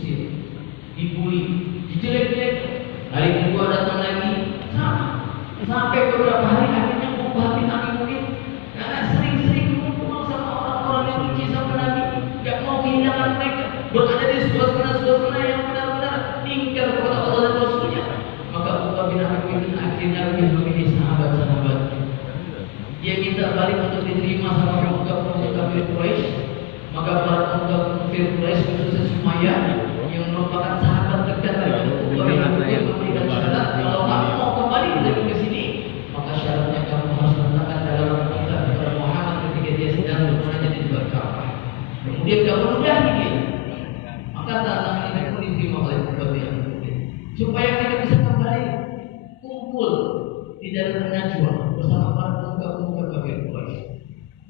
diusir, dibully, dijelek-jelek. Hari kedua datang lagi, sama. Sampai beberapa hari akhirnya Uqbah bin Abi Mu'ayt karena sering-sering berkumpul sama orang-orang yang benci sama Nabi, gak mau kehilangan mereka, berada di suasana-suasana yang benar-benar ingkar kepada Allah dan Rasulnya. Maka Uqbah bin Abi Mu'ayt akhirnya lebih memilih sahabat-sahabat. Dia minta balik untuk diterima sama pemuka-pemuka kafir Quraisy. Maka para pemuka kafir Quraisy khususnya Sumayyah yang merupakan sahabat dekat dari Uqbah bin Abi Mu'ayt memberikan syarat, kalau kamu mau kembali lagi ke sini, maka syaratnya kamu harus letakkan dalam kitab kepada Muhammad ketika dia sedang bermunajat di dekat Ka'bah. Kemudian kamu mudahi dia. Maka tantangan ini pun diterima oleh Uqbah bin Abi Mu'ayt supaya mereka bisa kembali kumpul di dalam najwa bersama para pemuka-pemuka kafir Quraisy.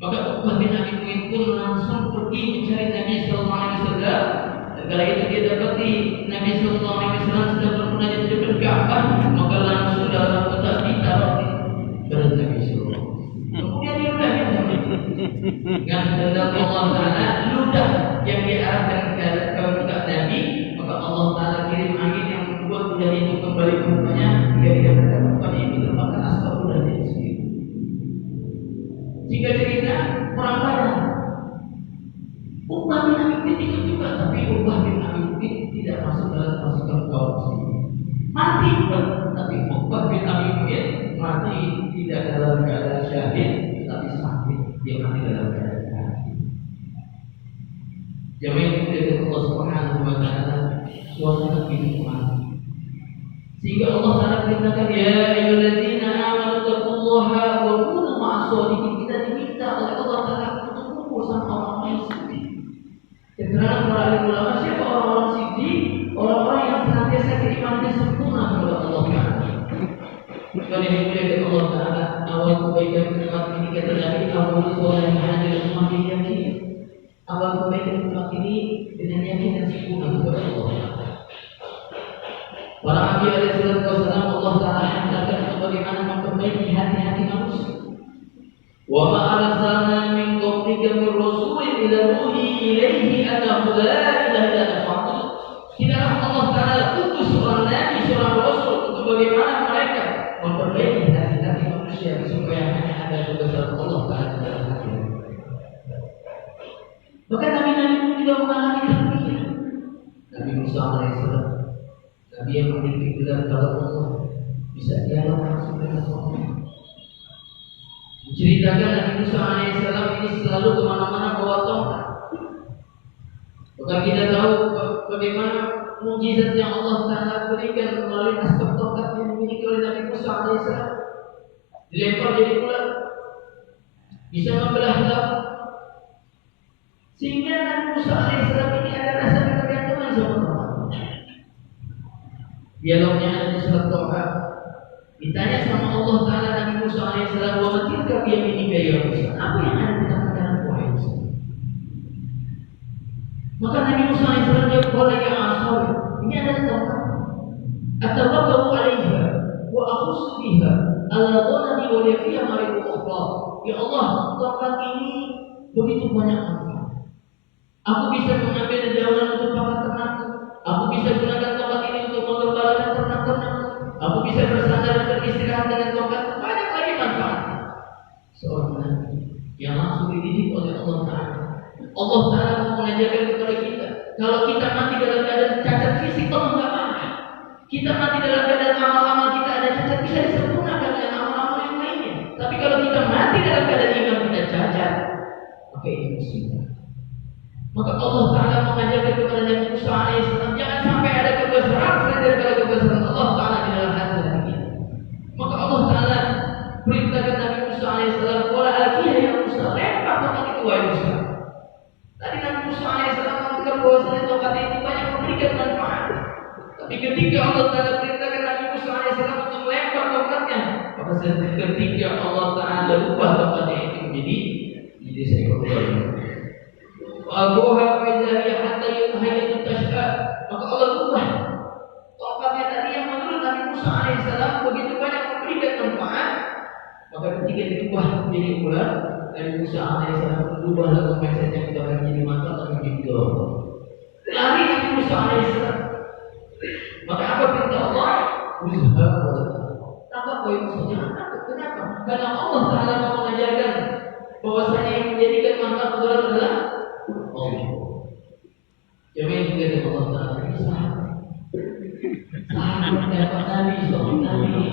Maka Uqbah bin Abi Mu'ayt pun langsung pergi mencari Nabi sallallahu alaihi wasallam. Kala itu dia dapati Nabi sallallahu alaihi wasallam sedang bermunajat di depan Ka'bah, maka langsung dalam kotak ditaruh di badan Nabi sallallahu alaihi wasallam. Kemudian dia ludahi dengan kehendak Allah Taala, ludah yang diarahkan ke Nabi, maka Allah Taala kirim angin yang membuat ludah itu kembali ke tempatnya. Jika tidak ada tempatnya itu terbakar asap ludah itu sendiri. Jika cerita perang Badar, Uqbah bin Abi Mu'ayt ikut juga, tapi Uqbah bin Abi Mu'ayt tidak masuk dalam pasukan kaum muslimin. Mati bukan, tapi Uqbah bin Abi Mu'ayt mati tidak dalam keadaan syahid, tetapi sakit. Dia mati dalam keadaan syahid. Jamaah yang Allah Subhanahu wa taala, suasana kehidupan. Sehingga Allah Taala perintahkan, ya ayyuhallazina amanu taqullaha wa kunu ma'as-shadiqin. Kita diminta oleh Allah Taala untuk kumpul sama orang-orang yang sedih. Keterangan para alim ulama, siapa orang-orang siddiq? Orang-orang yang senantiasa keimanannya sempurna kepada Allah Taala. Kalau dimuliakan Allah Taala, awal kebaikan umat ini kata Nabi, awal sholat hadil umat ini yakin. Awal kebaikan umat ini dengan yakin dan sempurna kepada Allah Taala. Para Nabi alaihi wasallam Allah Taala hentakkan bagaimana memperbaiki hati-hati manusia. Wa ma arsalna min qablika min rasulin illa nuhi ilaihi annahu la ilaha illa ana. Tidaklah Allah Taala utus seorang nabi, seorang rasul untuk bagaimana mereka memperbaiki hati-hati manusia supaya hanya ada kebesaran Allah Taala dalam hati. Bahkan nabi-nabi pun juga mengalami hal ini. Nabi Musa alaihissalam, nabi yang memiliki gelar kalau Allah bisa dialog langsung dengan Allah. Menceritakan Nabi Musa alaihissalam ini selalu kemana-mana bawa tongkat. Maka kita tahu bagaimana mukjizat yang Allah Taala berikan melalui aspek tongkat yang dimiliki oleh Nabi Musa alaihissalam. Dilempar jadi ular, bisa membelah lautan. Sehingga Nabi Musa alaihissalam ini ada rasa ketergantungan sama Allah. Dialognya ada di surat Thaha. Ditanya sama Allah Taala Nabi Musa alaihissalam, wa ma tilka bi yaminika ya Musa? Apa yang ada di tangan kananmu wahai Musa? Maka Nabi Musa alaihissalam jawab, qala ya ashabi, ini adalah tongkat. Atawakkalu 'alaiha wa akhussu biha ala ghanami wa li fiha maridu ukhra. Ya Allah, tongkat ini begitu banyak manfaat. Aku bisa mengambil dedaunan untuk pakan ternakku. Aku bisa gunakan tongkat ini untuk menggembalakan ternak-ternak. Aku bisa bersandar dan beristirahat dengan tongkat. Banyak lagi manfaat. Seorang nabi yang langsung dididik oleh Allah Taala. Allah Taala mau mengajarkan kepada kita, kalau kita mati dalam keadaan cacat fisik, Allah nggak marah. Kita mati dalam keadaan amal-amal kita ada cacat, bisa disempurnakan dengan amal-amal yang lainnya. Tapi kalau kita mati dalam keadaan iman kita cacat, maka ini musibah. Maka Allah Taala mengajarkan kepada Nabi Musa alaihissalam, jangan sampai ada kebesaran selain daripada kebesaran Allah Taala di dalam hati kita. Maka Allah Taala perintahkan Nabi Musa alaihissalam, qala alqiha ya Musa, lempar tongkat itu wahai Musa. Tadi Nabi Musa alaihissalam mengatakan bahwasanya tongkat itu banyak memberikan manfaat. Tapi ketika Allah Taala perintahkan Nabi Musa alaihissalam untuk melempar tongkatnya, maka ketika Allah Taala ubah tongkatnya itu menjadi seekor ular. Abuha faizahiya hatta yuhayatu tashqa. Maka Allah ubah tongkatnya tadi yang menurut Nabi Musa alaihissalam begitu banyak memberikan manfaat. Maka ketika diubah menjadi ular, Nabi Musa alaihissalam berubah lalu mindsetnya bukan menjadi manfaat tapi menjadi dosa. Lari Nabi Musa alaihissalam Jemaah juga di Allah Taala ini sahabat dapat Nabi Sallallahu Alaihi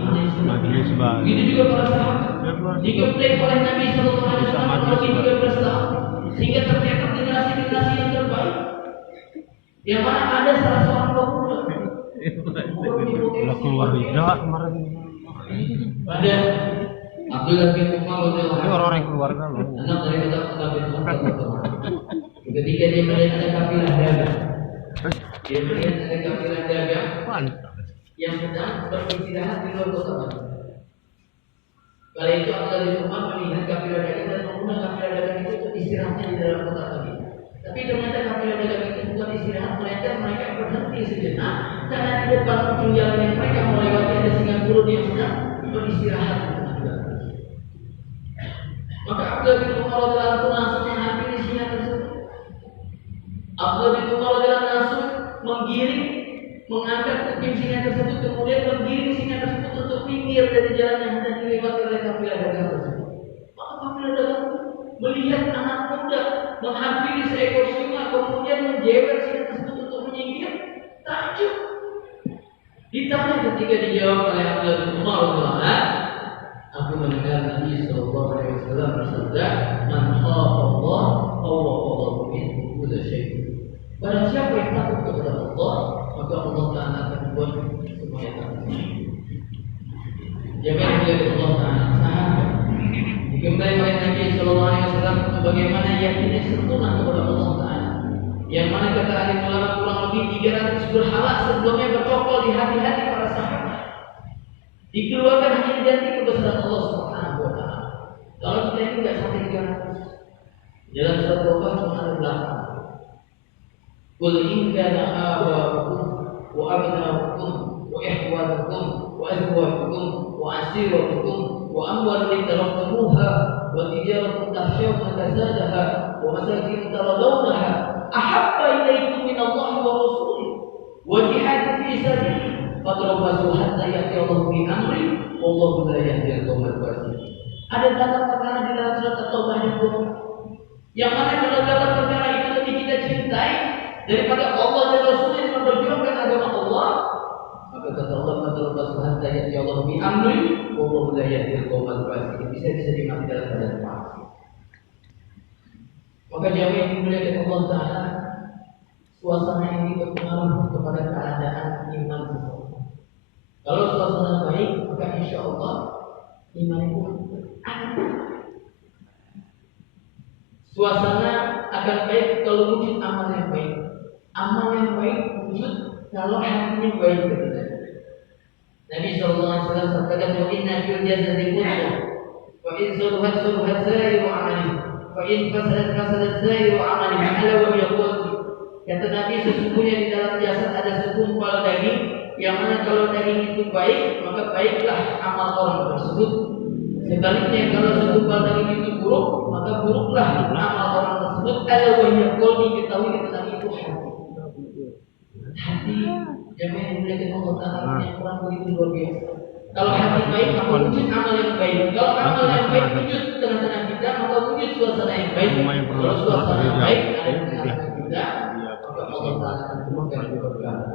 Wasallam. Itu juga para sahabat digembleng oleh Nabi Sallallahu Alaihi Wasallam lebih 13 tahun sehingga tercatat generasi-generasi yang terbaik. Yang mana ada salah seorang pemuda keluar hijrah kemarin. Ada Abdullah bin Umar radhiyallahu anhu, orang yang keluar kan anak dari Abdullah bin Umar. Ketika dia melihat ada kafilah dagang, dia melihat ada kafilah dagang yang sedang beristirahat di luar kota Madinah. Kala itu Abdullah bin Umar melihat kafilah dagang dan mengundang kafilah dagang itu untuk istirahatnya di dalam kota Madinah. Tapi ternyata kafilah dagang itu bukan istirahat, melainkan mereka berhenti sejenak karena di depan ujung jalan yang mereka melewati ada singa gurun yang sedang beristirahat. Maka Abdullah bin Umar radhiyallahu anhu langsung menghampiri singa tersebut. Abdullah bin Umar radhiyallahu anhu langsung menggiring, mengangkat kuping singa tersebut, kemudian menggiring singa tersebut untuk minggir dari jalan yang hendak dilewati oleh kafilah dagang tersebut. Maka kafilah dagang melihat anak muda menghampiri seekor singa, kemudian menjewer singa tersebut untuk menyingkir, takjub. Ditanya ketika dijawab oleh Abdullah bin Umar radhiyallahu anhu, aku mendengar Nabi Sallallahu Alaihi Wasallam bersabda, "Man khafa Allah, fawwadahu minhu kulla syai'." Barang siapa yang takut kepada Allah, maka Allah Taala akan membuat semuanya takut. Jangan dia Allah Taala sahabat. Dikembali oleh Nabi Sallallahu Alaihi Wasallam bagaimana yakinnya sempurna kepada Allah Taala. Yang mana kata alim ulama kurang lebih 300 berhala sebelumnya bercokol di hati-hati para sahabat. Dikeluarkan hanya diganti kebesaran Allah Subhanahu wa Ta'ala. Kalau kita ini tidak sampai 300, dalam surat Taubah cuma ada 8. Qul in kana aba'ukum wa abna'ukum wa ikhwanukum wa azwajukum wa ashiratukum wa amwalun taraftumuha wa tijaratun takhshawna kasadaha wa masakin taradawnaha ahabba ilaykum min Allah wa rasulih wa jihadin fi sabilihi fatrabasu hatta ya'ti Allah bi amri wallahu la yahdi al-qawmal fasiqin. Ada 8 perkara di dalam surat At-Taubah yang mana kalau 8 perkara itu lebih kita cintai daripada Allah dan Rasulnya yang memperjuangkan agama Allah, maka kata Allah fatrabasu hatta ya'ti Allah bi amri wallahu la yahdi al-qawmal fasiqin. Bisa dimati dalam keadaan fasik. Maka jamaah yang dimuliakan Allah Taala, suasana ini berpengaruh kepada keadaan iman seseorang. Kalau suasana baik, maka insya Allah iman itu akan baik. Suasana akan baik kalau wujud amal yang baik. Amal yang baik wujud kalau hatinya baik kepada Nabi Sallallahu Alaihi Wasallam sabdakan, "Wa inna fil jasadi mudghah, wa in saluhat saluhat sa'iru 'amalihi, wa in fasadat fasadat sa'iru 'amalihi, ala wa hiya qalbi." Kata Nabi, sesungguhnya di dalam jasad ada segumpal daging, yang mana kalau daging itu baik, maka baiklah amal orang tersebut. Sebaliknya kalau segumpal daging itu buruk, maka buruklah amal orang tersebut. Ala wa hiya qalbi, ketahui kata Nabi itu hati. Hati yang dimuliakan Allah Taala yang kurang begitu luar biasa. Kalau hati baik, maka wujud amal yang baik. Kalau amal yang baik wujud di tengah-tengah kita, maka wujud suasana yang baik. Kalau suasana yang baik ada di tengah-tengah kita, Allah Ta'ala akan temukan keberkahan.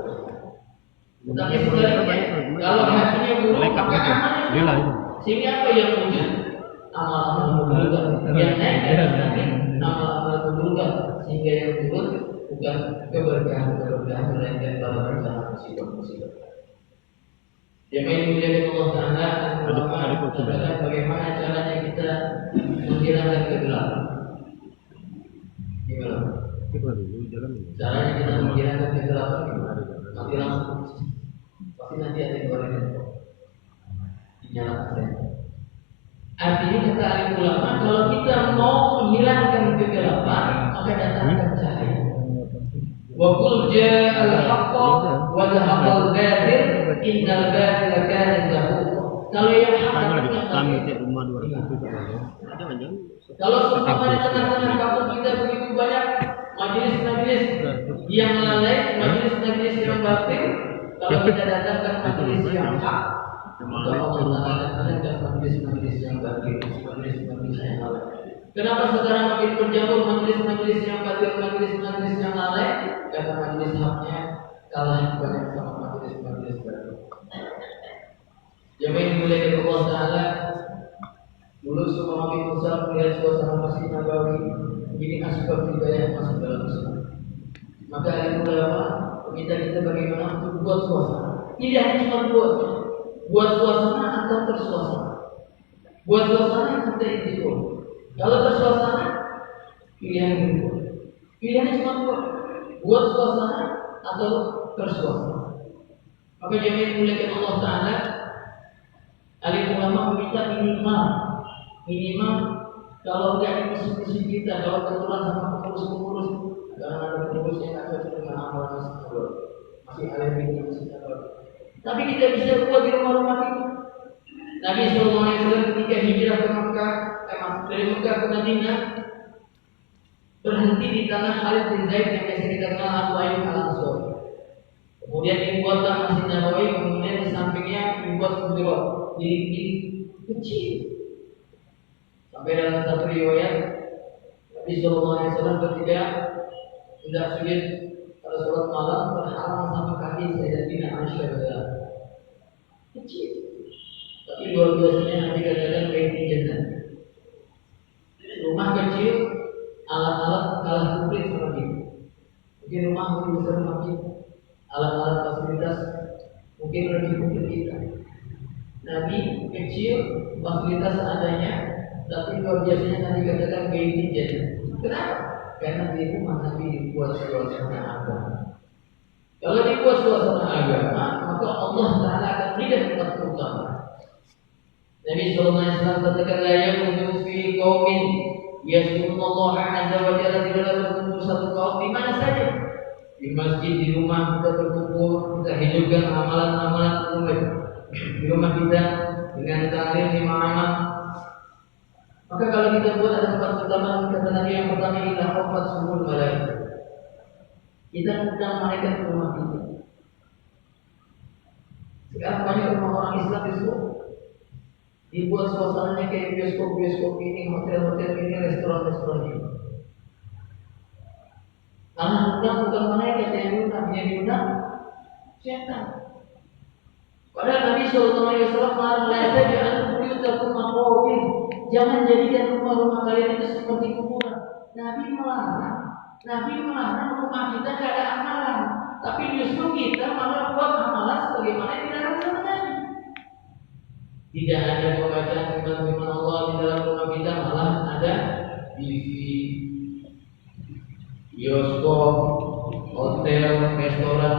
Tetapi sebaliknya, kalau hatinya buruk, maka amalnya buruk. Sehingga apa yang wujud? Amal-amal keburukan. Yang naik nanti amal-amal keburukan. Sehingga yang turun bukan keberkahan-keberkahan, melainkan bala-bala musibah-musibah. Yang dimuliakan Allah Ta'ala, adalah bagaimana caranya kita menghilangkan kegelapan. Gimana? Caranya kita menghilangkan kegelapan mati lampu. Pasti nanti ada yang gorengan dinyalakan. Artinya kata alim ulama, kalau kita mau menghilangkan kegelapan, maka datangkan cahaya. Wa qul ja'al haqqa wa zahaqal batil innal batila kana zahuqa. Kalau yang hak kalau seumpamanya tengah-tengah kampung kita begitu banyak majelis-majelis yang lalai, majelis-majelis yang batil, kalau kita datangkan majelis yang hak, maka Allah Ta'ala datangkan majelis-majelis yang batil, majelis-majelis yang lalai. Kenapa sekarang makin berjamur majelis-majelis yang batil, majelis-majelis yang lalai? karena majelis haknya kalah banyak sama majelis baru. Jamaah dimuliakan Allah Taala, dulu semua Nabi Musa melihat suasana Masjid Nabawi begini asbab hidayah masuk dalam Islam. Maka alim ulama meminta kita bagaimana untuk buat suasana. Tidak hanya cuma buat suasana atau tersuasana. Buat suasana yang kita itu. Kalau tersuasana pilihan itu. Pilihannya cuma buat suasana atau tersuasana. Maka jamaah dimuliakan Allah Taala, alim ulama meminta minimal kalau enggak di musim kita, kalau kebetulan sama pengurus-pengurus, karena ada pengurus yang ada dengan amal masih alim di musim kita. Tapi kita bisa buat di rumah-rumah kita. Nabi Sallallahu Alaihi Wasallam ketika hijrah ke Makkah, dari Makkah ke Madinah, berhenti di tanah Khalid bin Zaid yang biasa kita kenal Abu Ayyub Al-Ansari. Kemudian dibuatlah Masjid Nabawi, kemudian di sampingnya dibuat hujurat, jadi kecil. Sampai dalam satu riwayat Nabi Sallallahu Alaihi Wasallam ketika tidak sujud pada sholat malam berhalang sama kaki Sayyidatina Aisyah adalah kecil. Tapi luar biasanya Nabi katakan baik jannah. Rumah kecil, alat-alat kalah komplit sama kita. Mungkin rumah lebih besar sama kita, alat-alat fasilitas mungkin lebih komplit kita. Nabi kecil, fasilitas adanya, tapi luar biasanya Nabi katakan baik jannah. Kenapa? Karena di rumah Nabi dibuat suasana agama. Kalau dibuat suasana agama, maka Allah Taala akan berikan tempat terutama. Nabi Sallallahu Alaihi Wasallam katakan la yakunu fi qaumin yaskurullah azza wa jalla, tidak berkumpul satu kaum di mana saja, di masjid, di rumah kita berkumpul, kita hidupkan amalan-amalan umat di rumah kita dengan taklim 5 amal. Maka kalau kita buat ada tempat pertama, kata Nabi yang pertama kita khafat suhul malaikat, kita undang malaikat ke rumah kita. Sekarang banyak rumah orang Islam itu dibuat suasananya kayak bioskop ini, hotel ini, restoran ini. Karena undang bukan malaikat yang diundang setan. Padahal Nabi Sallallahu Alaihi Wasallam melarang jangan buyutakum maqabir, jangan jadikan rumah-rumah kalian itu seperti kuburan. Nabi melarang rumah kita tidak ada amalan, tapi justru kita malah buat amalan sebagaimana yang dilarang sama Nabi. Tidak ada pembacaan firman Allah di dalam rumah kita, malah ada TV, bioskop, hotel, restoran.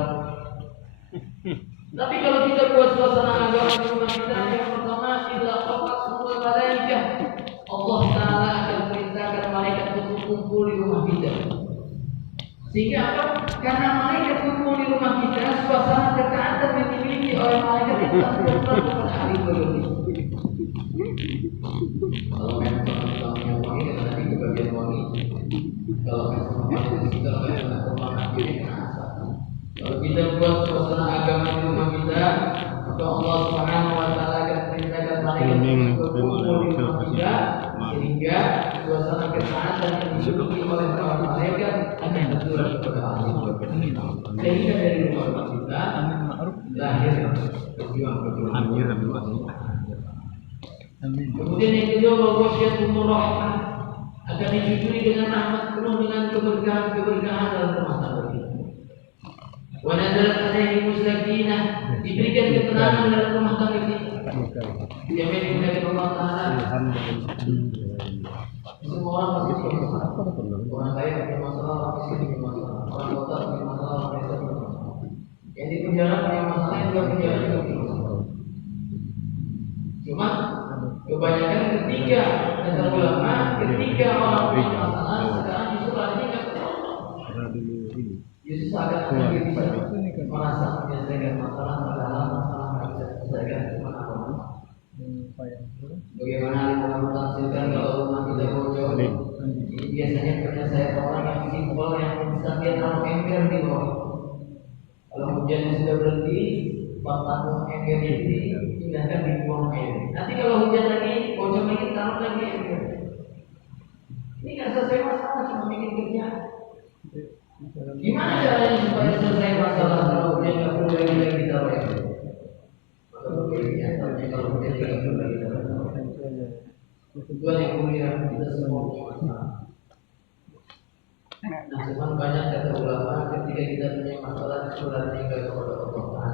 Tapi kalau kita buat suasana agama di rumah kita, yang pertama tidak khafat suhul malaikat, Allah Taala akan perintahkan malaikat untuk kumpul di rumah kita. Sehingga apa? Karena malaikat kumpul di rumah kita, suasana ketaatan yang dimiliki oleh malaikat itu terus hari berikutnya. Kalau memang yang wangi, kita nanti ke bagian wangi. Kalau memang kita rumah ini terasa. Kalau kita buat suasana agama di rumah kita, maka Allah Subhanahu Wa Taala akan perintahkan malaikat untuk kumpul di rumah kita, sehingga suasana ketaatan yang dimiliki oleh para malaikat akan tertular kepada Allah. Sehingga dari rumah kita lahir perjuangan. Kemudian yang kedua, wasyyatul rahmah, akan dijujuri dengan rahmat penuh dengan keberkahan dalam rumah tangga kita. Wa nazalat alaihi musakinah, diberikan ketenangan dalam rumah tangga kita. Yang dimuliakan Allah Taala. Semua orang pasti punya masalah. Orang kaya punya masalah, orang miskin punya masalah, orang kota punya masalah, orang desa punya masalah. Yang di penjara punya masalah, yang di penjara juga punya masalah. Cuma kebanyakan ketika kata ulama, ketika orang punya masalah, sekarang justru lagi nggak ketolong. Justru seakan-akan dia bisa merasa menyelesaikan masalah, padahal masalah nggak bisa diselesaikan cuma apa? Bagaimana kita menghasilkan kalau rumah kita bocor? Ini biasanya punya saya orang yang simpel yang bisa dia taruh ember di bawah. Kalau hujannya sudah berhenti, taruh ember ini pindahkan di buang air. Nanti kalau hujan lagi, bocor lagi, taruh lagi ember. Ini nggak selesai masalah, cuma bikin kerja. Gimana caranya Tujuan yang mulia kita semua. Nah, cuman banyak kata ulama ketika kita punya masalah surat tinggal kepada Allah Taala.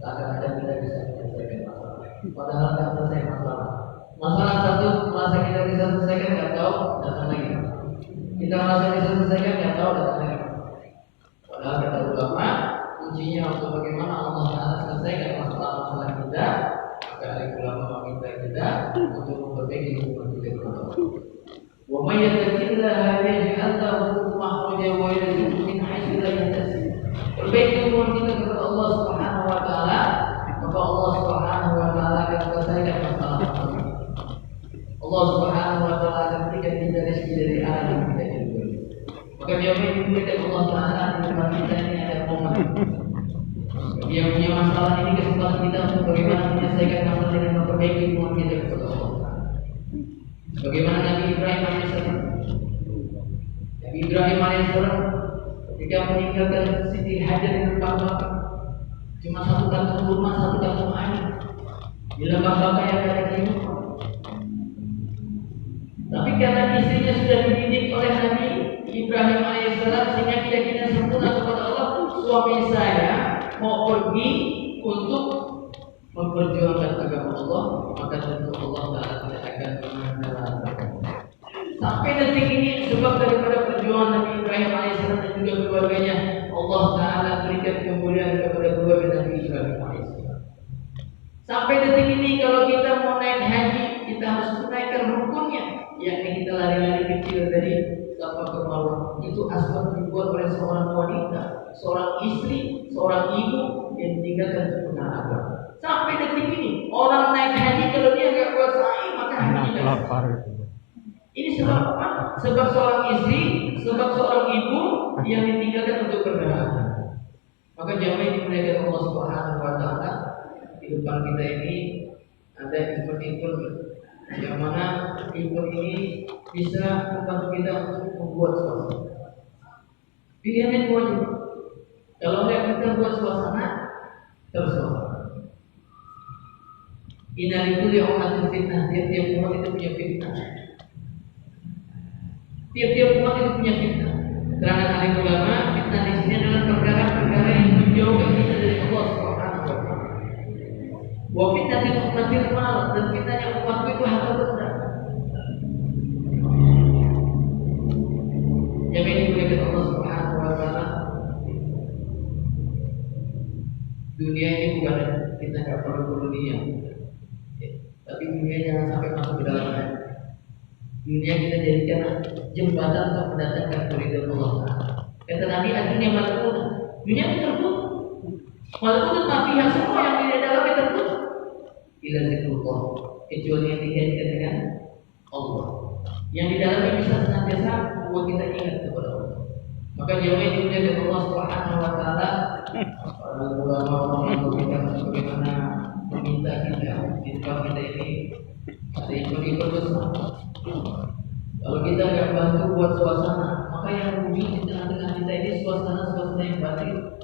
Kadang-kadang kita bisa menyelesaikan masalah. Padahal tidak selesai masalah. Masalah satu merasa kita bisa selesaikan, nggak tahu datang lagi. Kita merasa bisa selesaikan, nggak tahu datang lagi. Padahal kata ulama kuncinya untuk bagaimana Allah Taala selesaikan masalah-masalah kita. Maka ulama meminta kita untuk memperbaiki hubungan kita dengan Allah. Wa may yattaqillaha yaj'al lahu makhrajan wa yarzuqhu min haitsu la yahtasib. Perbaiki hubungan kita kepada Allah Subhanahu wa taala, maka Allah Subhanahu wa taala akan selesaikan masalah kita. Allah Subhanahu wa taala akan berikan kita rezeki dari arah yang kita inginkan. Maka dia memberikan Allah Taala di depan kita ini ada momen. Dia punya masalah ini kesempatan kita untuk bagaimana menyelesaikan masalah dengan memperbaiki hubungan kita kepada Allah. Bagaimana Nabi Ibrahim alaihissalam? Nabi Ibrahim alaihissalam ketika meninggalkan Siti Hajar di lembah Baka, cuma satu kantung kurma, satu kantung air di lembah Baka yang ada kehidupan. Tapi karena istrinya sudah dididik oleh Nabi Ibrahim alaihissalam sehingga keyakinan sempurna kepada Allah, suami saya mau pergi untuk memperjuangkan agama Allah, maka tentu Allah Taala tidak akan melarang. Sampai detik ini sebab daripada perjuangan Nabi Ibrahim alaihissalam dan juga keluarganya, Allah Taala berikan kemuliaan kepada keluarga Nabi Ibrahim alaihissalam. Sampai detik ini kalau kita mau naik haji, kita harus menaikkan rukunnya, yakni kita lari-lari kecil dari Safa ke Marwah. Itu asbab dibuat oleh seorang wanita, seorang istri, seorang ibu yang meninggalkan sunnah agama. Sampai detik ini orang naik haji kalau dia nggak buat sa'i maka hajinya lapar. Ini sebab apa? Sebab seorang istri, sebab seorang ibu yang ditinggalkan untuk berdakwah. Maka jamaah yang dimuliakan Allah Subhanahu wa taala, di depan kita ini ada event-event yang mana event ini bisa membantu kita untuk membuat suasana. Pilihannya dua juga. Kalau nggak kita buat suasana, tersuasana. Inalikulli ummatin fitnah. Tiap-tiap umat itu punya fitnah. Tiap-tiap umat itu punya fitnah. Karena alim ulama, fitnah di sini adalah perkara-perkara yang menjauhkan kita dari Allah Subhanahu wa taala. Wa fitnatul ummatil mal, dan fitnahnya umatku itu harta benda. Yang ini dimuliakan Allah Subhanahu wa taala. Dunia ini bukan kita nggak perlu dunia. Tapi dunia jangan sampai masuk ke dalamnya. Dunia kita jadikan jembatan untuk mendatangkan keridhaan Allah. Kata Nabi, dunia malakut. Dunia itu tertutup. Malakut mafiha, semua yang di dalamnya tertutup. Ila zikrullah, kecuali yang dikaitkan dengan Allah. Yang di dalamnya bisa senantiasa membuat kita ingat kepada Allah. Maka jamaah yang dimuliakan Allah Subhanahu wa taala, para ulama kita bagaimana meminta kita di depan kita ini ada ikut bersama. Kalau kita nggak bantu buat suasana, maka yang wujud di tengah-tengah kita ini suasana yang batin.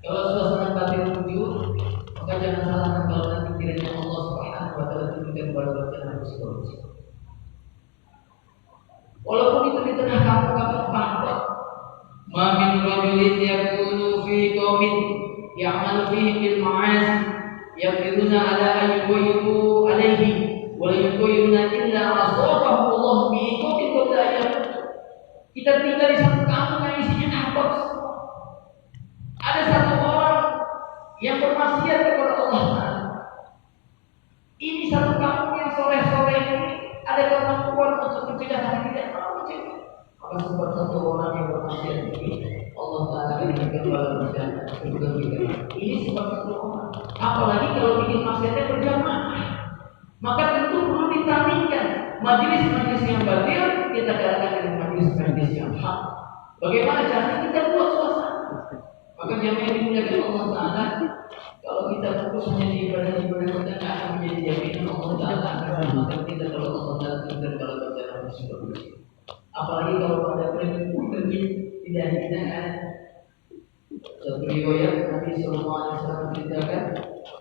Kalau suasana batin wujud, maka jangan salahkan kalau nanti kiranya Allah Subhanahu wa taala tunjukkan kepada psikologis. Walaupun itu di tengah kampung-kampung padat, ma min rajulin yakunu fi qaumin ya'malu fihi bil ma'asi yaqdiruna ala ayyuhu alaihi wa yuqiruna illa asabahu Allah bi iqatin qabla ayam. Kita tinggal di satu kampung yang isinya abad. Ada satu orang yang bermaksiat kepada Allah. Ini satu kampung yang soleh-soleh ini ada kemampuan untuk mencegah hati tidak mau mencegah. Maka sebab satu orang yang bermaksiat ini Allah Taala berikan bala bencana juga kita. Ini sebab satu orang. Apalagi kalau bikin maksiatnya berjamaah, maka tentu perlu ditandingkan majelis-majelis yang batil kita katakan dengan majelis-majelis yang hak. Bagaimana caranya kita buat suasana? Maka jamaah yang dimuliakan Allah Taala, kalau kita fokus hanya di ibadah kita nggak akan menjadi jaminan Allah Taala akan menyelamatkan kita kalau Allah Taala tidak bala bencana musibah. Apalagi kalau pada prinsip tidak ada. Satu riwayat Nabi Sallallahu Alaihi Wasallam menceritakan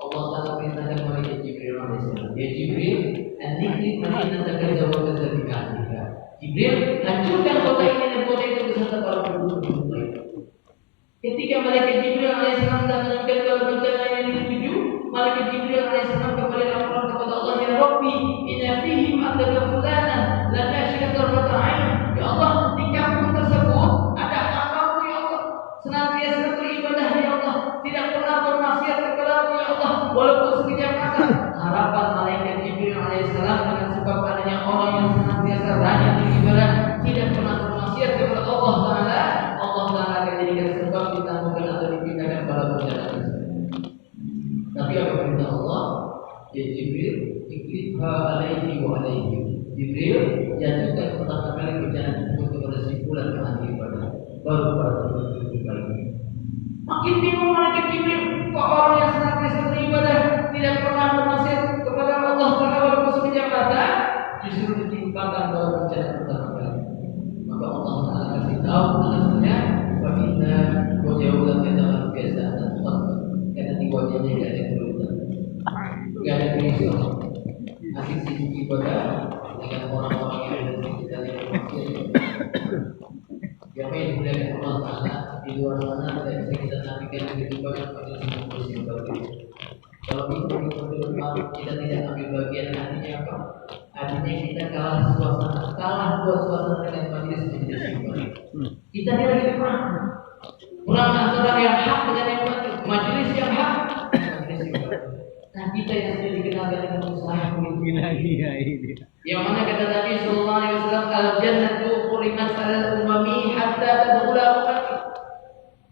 Allah Taala perintahkan malaikat Jibril alaihissalam. Ya Jibril, an-nikri madinatan kaza wa kaza bi ahliha. Jibril, hancurkan kota ini dan kota itu beserta para penduduk di kota itu. Ketika malaikat Jibril alaihissalam dan menunjukkan kalau bencana yang dituju, malaikat Jibril alaihissalam kembali laporan kepada Allah, ya Rabbi, inna fihim adaka fulana la nashika tarfata ain. Ya Allah, di kampung tersebut ada hamba-Mu ya Allah, senantiasa beribadah ya Allah, tidak pernah bermaksiat kepada-Mu ya Allah, walaupun sekejap mata. Harapan malaikat Jibril alaihissalam dengan sebab adanya orang yang senantiasa rajin beribadah, tidak pernah bermaksiat kepada Allah Taala, Allah Taala akan jadikan sebab ditampilkan atau dipindahkan pada bencana tersebut. Tapi apa perintah Allah? Ya Jibril, iklibha alaihi wa alaihi. Jibril, jatuhkan pertama kali bencana tersebut kepada si fulan yang ahli ibadah, baru para penduduk baik. Makin bingung malaikat Jibril, kok orang yang senantiasa beribadah tidak pernah bermaksiat kepada Allah Taala walaupun sekejap mata, justru ditimpakan baru bencana pertama kali. Maka Allah Taala kasih tahu alasannya, baginda wajahullah katakan biasa dan khot, karena di wajahnya tidak ada kerutan, tidak ada kerisau, asik sibuk ibadah dengan orang-orang yang ada di sekitarnya bermaksiat. Yang dimuliakan Allah Taala, di luar sana tidak bisa kita nafikan begitu banyak majelis yang berbeda. Kalau kita tidak ambil bagian, artinya apa? Artinya kita kalah buat suasana dengan majelis yang baik. Kita ini lagi perang antara yang hak dengan yang batil, majelis yang hak, majelis yang batil. Nah kita yang sudah dikenal dengan usaha ini. Yang mana kata Nabi Sallallahu Alaihi Wasallam, al-jannatu qurimat al-umami hatta tadkhula ummati.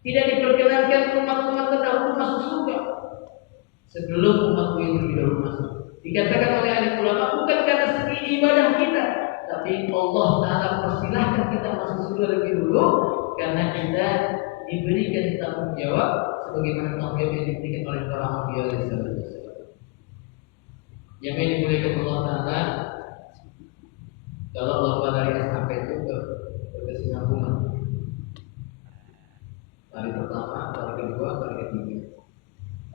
Tidak diperkenankan umat-umat terdahulu masuk surga sebelum umatku yang lebih dahulu masuk. Dikatakan oleh ahli ulama bukan karena segi ibadah kita, tapi Allah Taala persilahkan kita masuk surga lebih dulu karena kita diberikan tanggung jawab sebagaimana tanggung jawab yang diberikan oleh para nabi alaihi wasallam. Yang dimuliakan Allah Taala, kalau Allah dari SHP itu berkesinambungan. Hari pertama, hari kedua, hari ketiga.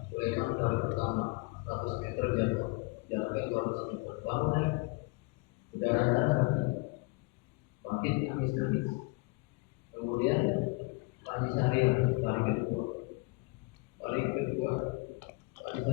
Sulaiman hari pertama 100 meter jatuh, jaraknya 200 meter. Baru naik udara bangkit nangis. Kemudian Panji Syahrir hari kedua, Panji Syahrir